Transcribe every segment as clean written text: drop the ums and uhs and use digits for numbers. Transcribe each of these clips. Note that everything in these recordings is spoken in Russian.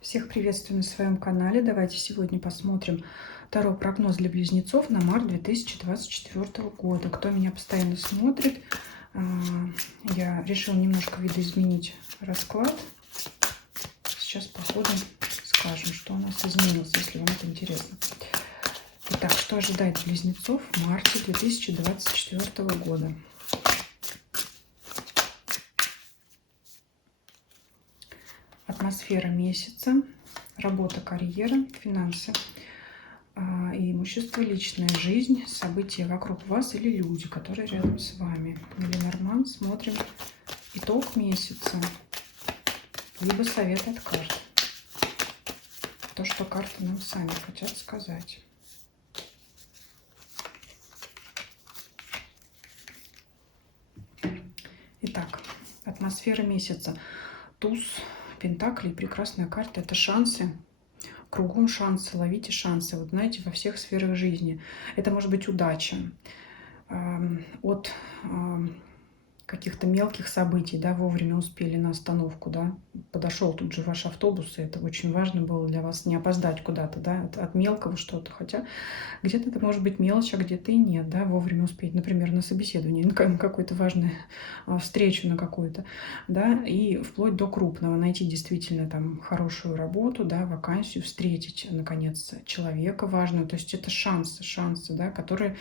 Всех приветствую на своем канале. Давайте сегодня посмотрим второй прогноз для близнецов на март 2024 года. Кто меня постоянно смотрит, я решила немножко видоизменить расклад. Сейчас по ходу скажем, что у нас изменилось, если вам это интересно. Итак, что ожидает близнецов в марте 2024 года? Атмосфера месяца, работа, карьера, финансы и имущество, личная жизнь, события вокруг вас или люди, которые рядом с вами. Ленорман, смотрим итог месяца, либо совет от карт. То, что карты нам сами хотят сказать. Итак, атмосфера месяца. Туз пентаклей, прекрасная карта, это шансы. Кругом шансы, ловите шансы. Вот знаете, во всех сферах жизни. Это может быть удача от каких-то мелких событий, да, вовремя успели на остановку, да, подошел тут же ваш автобус, и это очень важно было для вас не опоздать куда-то, да, от мелкого что-то, хотя где-то это может быть мелочь, а где-то и нет, да, вовремя успеть, например, на собеседование, на какую-то важную встречу, на какую-то, да, и вплоть до крупного, найти действительно там хорошую работу, да, вакансию, встретить, наконец, человека важного, то есть это шансы, да, которые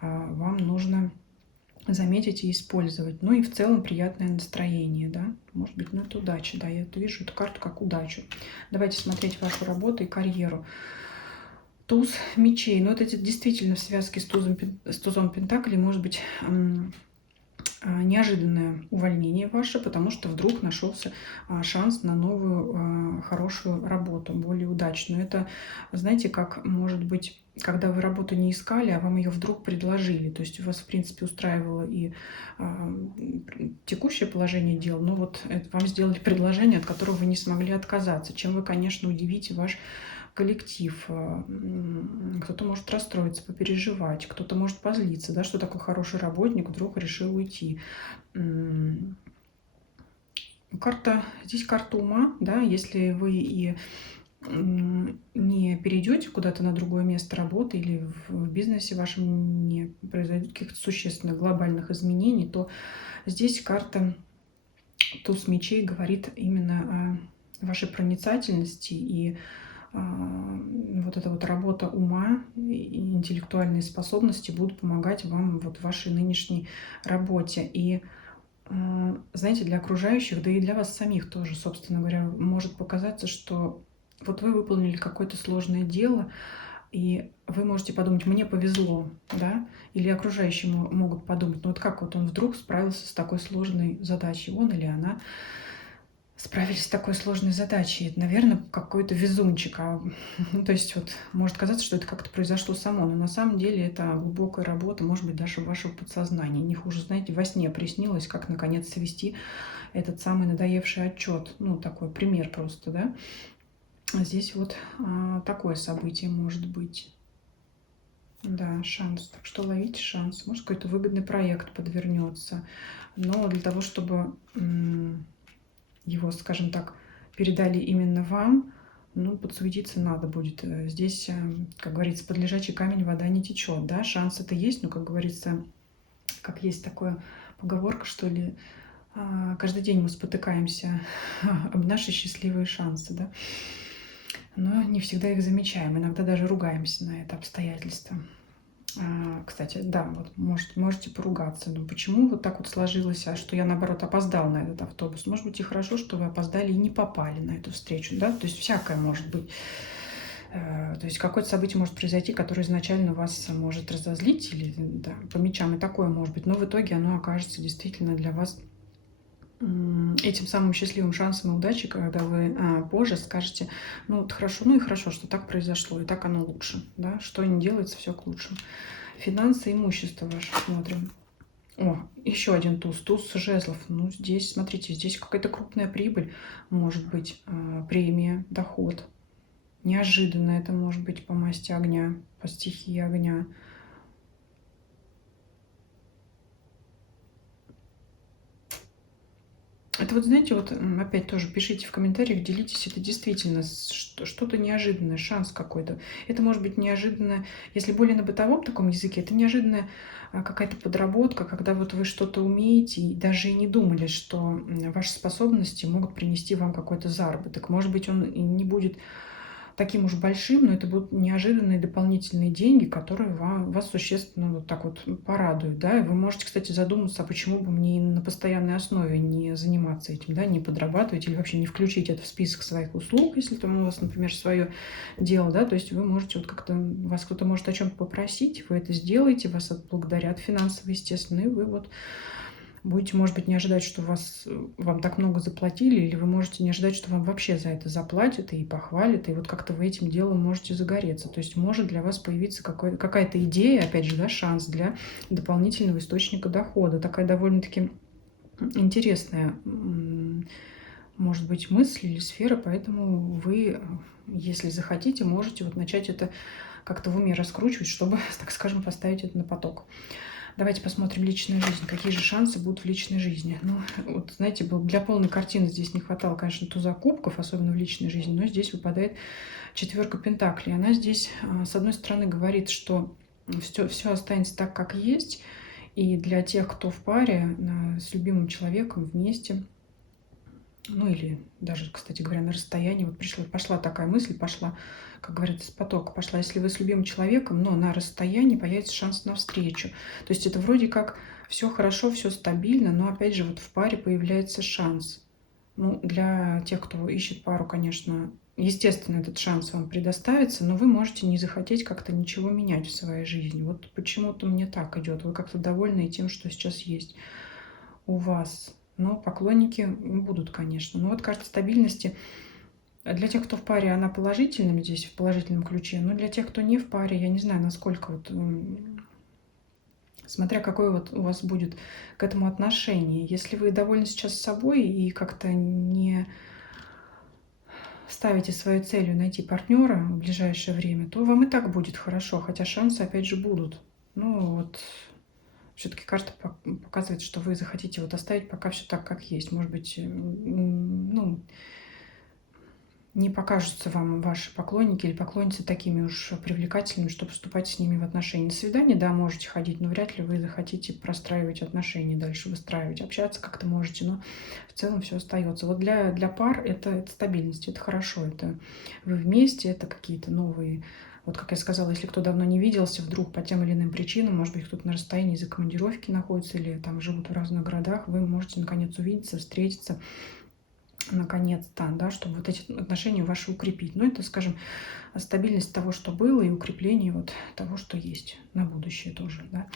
вам нужно заметить и использовать. Ну и в целом приятное настроение, да. Может быть, ну это удача, да. Я это вижу эту карту как удачу. Давайте смотреть вашу работу и карьеру. Туз мечей. Ну это действительно в связке с тузом пентаклей может быть неожиданное увольнение ваше, потому что вдруг нашелся шанс на новую хорошую работу, более удачную. Это, знаете, как может быть, когда вы работу не искали, а вам ее вдруг предложили. То есть вас, в принципе, устраивало и текущее положение дел, но вот это вам сделали предложение, от которого вы не смогли отказаться, чем вы, конечно, удивите ваш коллектив. Кто-то может расстроиться, попереживать, кто-то может позлиться, да, что такой хороший работник вдруг решил уйти. Здесь карта ума, да, если вы и не перейдете куда-то на другое место работы или в бизнесе вашем не произойдет каких-то существенных глобальных изменений, то здесь карта туз мечей говорит именно о вашей проницательности и вот эта вот работа ума и интеллектуальные способности будут помогать вам вот в вашей нынешней работе. И знаете, для окружающих, да и для вас самих тоже, собственно говоря, может показаться, что вот вы выполнили какое-то сложное дело, и вы можете подумать, мне повезло, да, или окружающие могут подумать, ну вот как вот он вдруг справился с такой сложной задачей, он или она справились с такой сложной задачей. Это, наверное, какой-то везунчик. То есть вот может казаться, что это как-то произошло само, но на самом деле это глубокая работа, может быть, даже вашего подсознания. Не хуже, знаете, во сне приснилось, как наконец свести этот самый надоевший отчет. Ну, такой пример просто, да. Здесь вот такое событие может быть. Да, шанс. Так что ловите шанс. Может, какой-то выгодный проект подвернется. Но для того, чтобы его, скажем так, передали именно вам, ну, подсуетиться надо будет. Здесь, как говорится, под лежачий камень вода не течет, да, шанс-то есть, но, как говорится, как есть такая поговорка, что ли, каждый день мы спотыкаемся об наши счастливые шансы, да, но не всегда их замечаем, иногда даже ругаемся на это обстоятельство. Кстати, да, вот можете поругаться. Ну, почему вот так вот сложилось, а что я, наоборот, опоздал на этот автобус? Может быть, и хорошо, что вы опоздали и не попали на эту встречу, да? То есть всякое может быть. То есть какое-то событие может произойти, которое изначально вас может разозлить, или да, по мечам и такое может быть, но в итоге оно окажется действительно для вас этим самым счастливым шансом и удачей, когда вы позже скажете, ну вот хорошо, ну и хорошо, что так произошло, и так оно лучше, да, что не делается, все к лучшему. Финансы, имущество ваше смотрим. О, еще один туз жезлов. Ну, здесь, смотрите, здесь какая-то крупная прибыль, может быть, премия, доход. Неожиданно это может быть по масти огня, по стихии огня. Это вот, знаете, вот опять тоже пишите в комментариях, делитесь, это действительно что-то неожиданное, шанс какой-то. Это может быть неожиданно, если более на бытовом таком языке, это неожиданная какая-то подработка, когда вот вы что-то умеете и даже и не думали, что ваши способности могут принести вам какой-то заработок. Может быть, он и не будет таким уж большим, но это будут неожиданные дополнительные деньги, которые вас существенно вот так вот порадуют, да. И вы можете, кстати, задуматься, а почему бы мне на постоянной основе не заниматься этим, да, не подрабатывать или вообще не включить это в список своих услуг, если там у вас, например, свое дело, да. То есть вы можете вот как-то, вас кто-то может о чем-то попросить, вы это сделаете, вас отблагодарят финансово, естественно, и вы вот будете, может быть, не ожидать, что вам так много заплатили, или вы можете не ожидать, что вам вообще за это заплатят и похвалят, и вот как-то вы этим делом можете загореться. То есть может для вас появиться какая-то идея, опять же, да, шанс для дополнительного источника дохода. Такая довольно-таки интересная, может быть, мысль или сфера, поэтому вы, если захотите, можете вот начать это как-то в уме раскручивать, чтобы, так скажем, поставить это на поток. Давайте посмотрим личную жизнь. Какие же шансы будут в личной жизни? Ну, вот, знаете, для полной картины здесь не хватало, конечно, туза кубков, особенно в личной жизни, но здесь выпадает четверка пентаклей. Она здесь, с одной стороны, говорит, что все останется так, как есть, и для тех, кто в паре, с любимым человеком вместе, ну или даже, кстати говоря, на расстоянии, вот пошла такая мысль, пошла, как говорится, с потока пошла. Если вы с любимым человеком, но на расстоянии появится шанс на встречу. То есть это вроде как все хорошо, все стабильно, но опять же вот в паре появляется шанс. Ну, для тех, кто ищет пару, конечно, естественно, этот шанс вам предоставится, но вы можете не захотеть как-то ничего менять в своей жизни. Вот почему-то мне так идет. Вы как-то довольны тем, что сейчас есть у вас. Но поклонники будут, конечно. Но вот карта стабильности для тех, кто в паре, она положительным здесь, в положительном ключе. Но для тех, кто не в паре, я не знаю, насколько вот, смотря какое вот у вас будет к этому отношение. Если вы довольны сейчас собой и как-то не ставите своей целью найти партнера в ближайшее время, то вам и так будет хорошо, хотя шансы опять же будут. Ну вот все-таки карта показывает, что вы захотите вот оставить пока все так, как есть. Может быть, ну, не покажутся вам ваши поклонники или поклонницы такими уж привлекательными, чтобы вступать с ними в отношения. На свидание, да, можете ходить, но вряд ли вы захотите простраивать отношения, дальше выстраивать. Общаться как-то можете, но в целом все остается. Вот для пар это стабильность, это хорошо, это вы вместе, это какие-то новые. Вот, как я сказала, если кто давно не виделся, вдруг по тем или иным причинам, может быть, кто-то на расстоянии из-за командировки находится или там живут в разных городах, вы можете наконец увидеться, встретиться, наконец-то, да, чтобы вот эти отношения ваши укрепить. Но это, скажем, стабильность того, что было, и укрепление вот того, что есть на будущее тоже, да.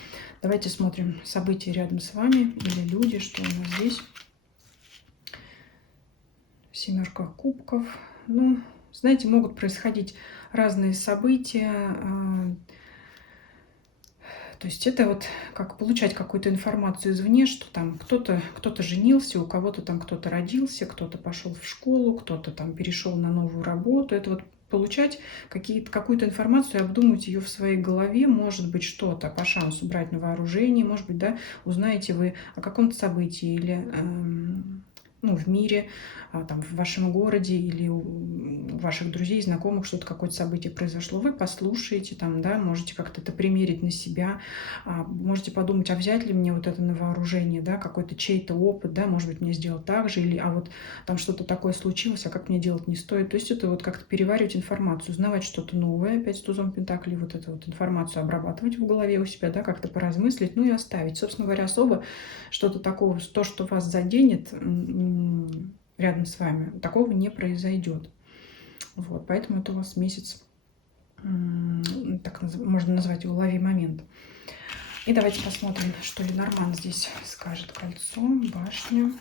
Давайте смотрим события рядом с вами или люди, что у нас здесь. Семерка кубков. Ну, знаете, могут происходить разные события. То есть это вот как получать какую-то информацию извне, что там кто-то женился, у кого-то там кто-то родился, кто-то пошел в школу, кто-то там перешел на новую работу. Это вот получать какую-то информацию, обдумывать ее в своей голове, может быть, что-то по шансу брать на вооружение, может быть, да, узнаете вы о каком-то событии или ну, в мире, там, в вашем городе или у ваших друзей, знакомых что-то, какое-то событие произошло, вы послушаете, там, да, можете как-то это примерить на себя, можете подумать, а взять ли мне вот это на вооружение, да, какой-то чей-то опыт, да, может быть, мне сделать так же, или, а вот там что-то такое случилось, а как мне делать не стоит. То есть это вот как-то переваривать информацию, узнавать что-то новое, опять с тузом пентаклей, вот эту вот информацию обрабатывать в голове у себя, да, как-то поразмыслить, ну и оставить. Собственно говоря, особо что-то такого, то, что вас заденет рядом с вами, такого не произойдет. Вот, поэтому это у вас месяц, так можно назвать его лови момент. И давайте посмотрим, что Ленорман здесь скажет. Кольцо, башня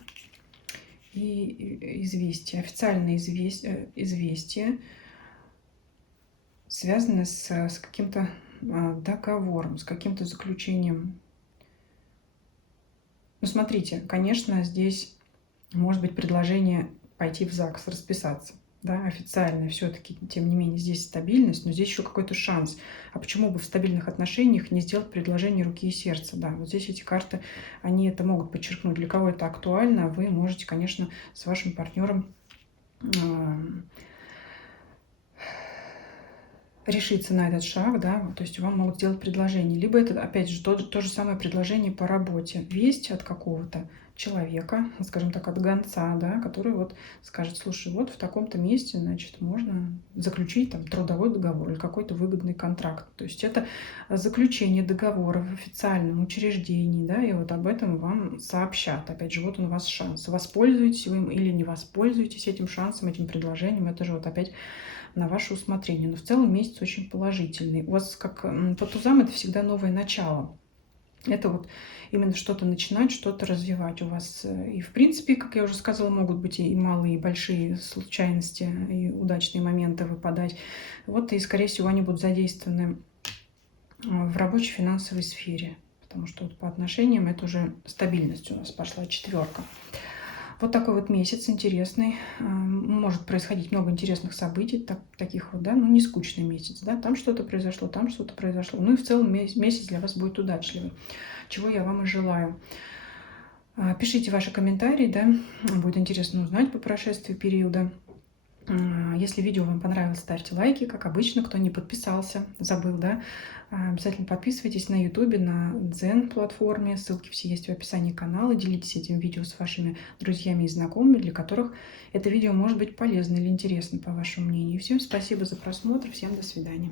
и известие. Официальное известие, связанное с каким-то договором, с каким-то заключением. Ну, смотрите, конечно, здесь может быть предложение пойти в ЗАГС, расписаться. да, официальная. Все-таки, тем не менее, здесь стабильность, но здесь еще какой-то шанс. А почему бы в стабильных отношениях не сделать предложение руки и сердца? Да, вот здесь эти карты, они это могут подчеркнуть. Для кого это актуально, а вы можете, конечно, с вашим партнером решиться на этот шаг, да, то есть вам могут сделать предложение. Либо это, опять же, то же самое предложение по работе. Весть от какого-то человека, скажем так, от гонца, да, который вот скажет: слушай, вот в таком-то месте, значит, можно заключить там трудовой договор или какой-то выгодный контракт. То есть это заключение договора в официальном учреждении, да, и вот об этом вам сообщат. Опять же, вот он у вас шанс. Воспользуетесь вы им или не воспользуетесь этим шансом, этим предложением, это же вот опять на ваше усмотрение. Но в целом месяц очень положительный. У вас как по тузам это всегда новое начало. Это вот именно что-то начинать, что-то развивать у вас. И в принципе, как я уже сказала, могут быть и малые, и большие случайности, и удачные моменты выпадать. Вот и, скорее всего, они будут задействованы в рабочей финансовой сфере. Потому что вот по отношениям это уже стабильность у нас пошла, 4. Вот такой вот месяц интересный. Может происходить много интересных событий, таких вот, да, ну не скучный месяц, да, там что-то произошло, там что-то произошло. Ну и в целом месяц для вас будет удачливый, чего я вам и желаю. Пишите ваши комментарии, да, будет интересно узнать по прошествии периода. Если видео вам понравилось, ставьте лайки, как обычно. Кто не подписался, забыл, да, обязательно подписывайтесь на YouTube, на Дзен платформе. Ссылки все есть в описании канала. Делитесь этим видео с вашими друзьями и знакомыми, для которых это видео может быть полезно или интересно, по вашему мнению. Всем спасибо за просмотр. Всем до свидания.